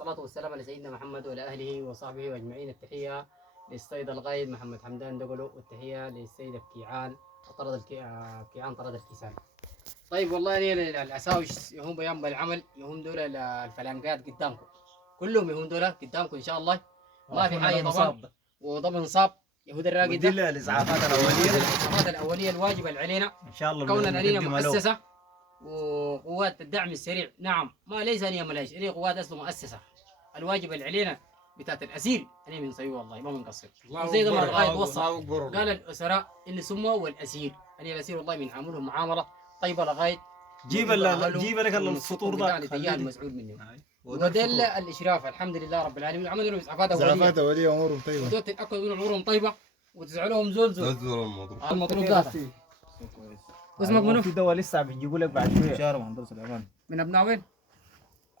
والصلاة والسلام على سيدنا محمد وعلى أهله وصحبه أجمعين. التحية للسيد القائد محمد حمدان دقلو، والتحية للسيد بكيعان بكيعان طرد الكيسان. طيب والله أنا العساوش يهم بيان بالعمل، يهم دول الفلانقات قدامكم، كلهم يهم دول قدامكم إن شاء الله، ما في حاجة طبعا. وضمن صاب يهود الراقد دي الإسعافات الأولية، الإسعافات الأولية الواجبة اللي علينا إن شاء الله كوننا لنا نقدمها له. مؤسسة وقوات الدعم السريع. نعم، ما ليس أنا ملاش، أنا قوات أصله مؤسسة. الواجب اللي علينا بتاعت الأسير أنا من صيو والله ما بنقصر. زي ما الغاية وصى قال الأسراء اللي سموا والأسير، أنا الأسير والله بنعاملهم معاملة طيبة لغاية جيب لك الفطور ده المسؤول منه. ودل الإشراف الحمد لله رب العالمين، عملوا لهم إسعافات أولية أمورهم طيبة، ودول تتأكدوا من أمورهم طيبة وتزعلوهم زول المضروب ده. اسمك منو؟ في دواء لسه بيجيبوا لك بعد شوية. شهر محمد سليمان. من أبناء وين؟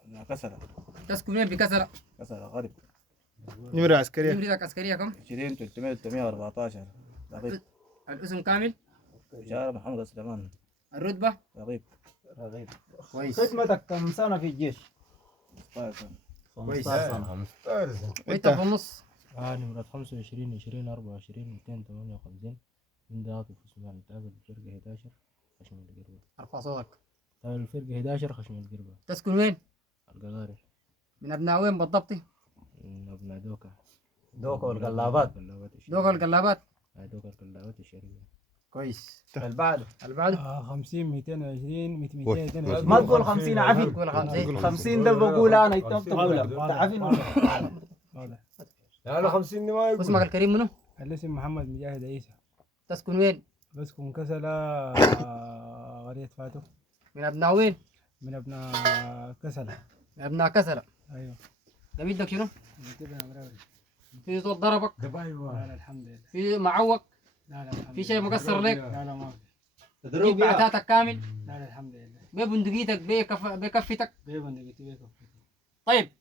من كسرة. تسكن وين في كسرة؟ كسرة غرب. نمرة عسكرية. نمرتك عسكرية كم؟ 20 300 314 رغيب. الاسم كامل؟ شهر محمد سليمان. الرتبة؟ رغيب. كويس. خدمتك كم سنة في الجيش؟ 15 سنة. وأنت في النص؟ نمرة 25 20 24 258 من ضغط وفصول نتقابل الفرقة 11 خشم القربة. ارفع صوتك. تقابل الفرقة 11 خشم القربة. تسكن وين؟ القلاري. من أبناء وين بالضبط؟ من أبناء دوكا. دوكا والقلابات. دوكا القلابات؟ دوكا القلابات الشرقية. كويس. البعد 50 220 222. ما تقول 50 عفن. تقول 50. 50 ده بقول أنا أنت بتقولها. تعفن هذا. أنا 50 ما يقول. اسمك الكريم منو؟ الاسم محمد مجاهد عيسى. تسكن وين؟ بسكن كسلة قرية فاتو. من أبناء وين؟ من أبناء كسلة. من أبناء كسرة. أيوه. قبيلتك شنو؟ كده يا مراوي. في صوت ضربك؟ لا لا الحمد لله. في معوق؟ لا لا الحمد في شيء مقصر لك؟ لا لا ما في. تجيب بعثاتك كامل؟ لا لا الحمد لله. ببندقيتك بكفتك؟ بيبندقيتي بيكم. طيب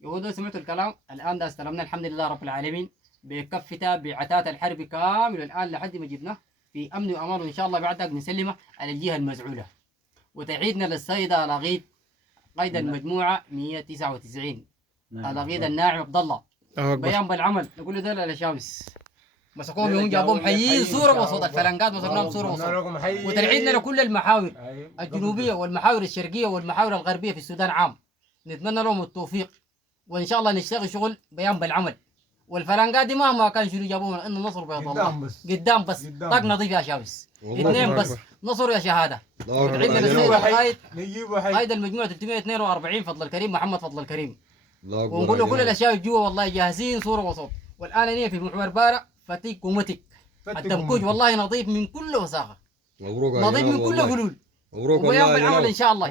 يهودوا سمعتوا الكلام. الآن ده استلمنا الحمد لله رب العالمين بكفتها بعتات الحرب كامل الآن لحد ما جبناه في أمن وأمان، وإن شاء الله بعدك بنسلمه على الجهة المزعولة. وتعيدنا للسيد الاغيد قائد المجموعة 199 الاغيد الناعم عبد الله بيان بالعمل. نقول له دول الشامس مسكوهم يوم جابوهم حيين صورة وصوت الفلنقات، مسكناهم صورة وصوت. وتعيدنا لكل المحاور الجنوبية والمحاور الشرقية والمحاور الغربية في السودان عام. نتمنى لهم التوفيق، وإن شاء الله نشتغل شغل بيان بالعمل. والفلنقات دي مهما كان شنو جابوهم إنه نصر بيض الله قدام بس طاق نظيف يا شاوس. اثنين بس نصر يا شهادة. وتعيدنا للسيد القائد قائد المجموعة 342 فضل الكريم محمد فضل الكريم، ونقول له كل الأشياء جوا والله جاهزين صورة وصوت. والآن أنا في محور بارع فتيك ومتك التمكوج والله نظيف من كل وساخة، نظيف من كل غلول، وبيان بالعمل إن شاء الله.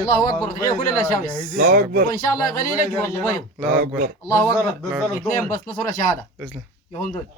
الله أكبر. تحية كل الأشاوس، وإن شاء الله قليل جوا الضبيط. الله أكبر. الله أكبر. اثنين بس نصر يا شهادة. يهم دول.